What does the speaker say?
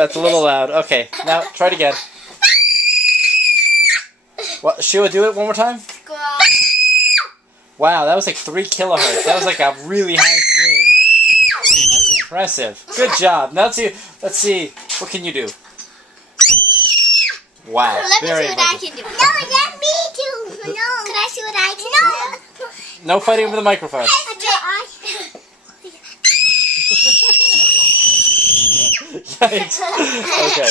That's a little loud. Okay, now try it again. What, Sheila, do it one more time? Wow, that was like 3 kilohertz. That was like a really high scream. That's impressive. Good job. Now let's see. What can you do? Wow. Let me very see what I impressive. can do. No, let me do. No. Can I see what I can do? No fighting over the microphone. Yikes. Okay.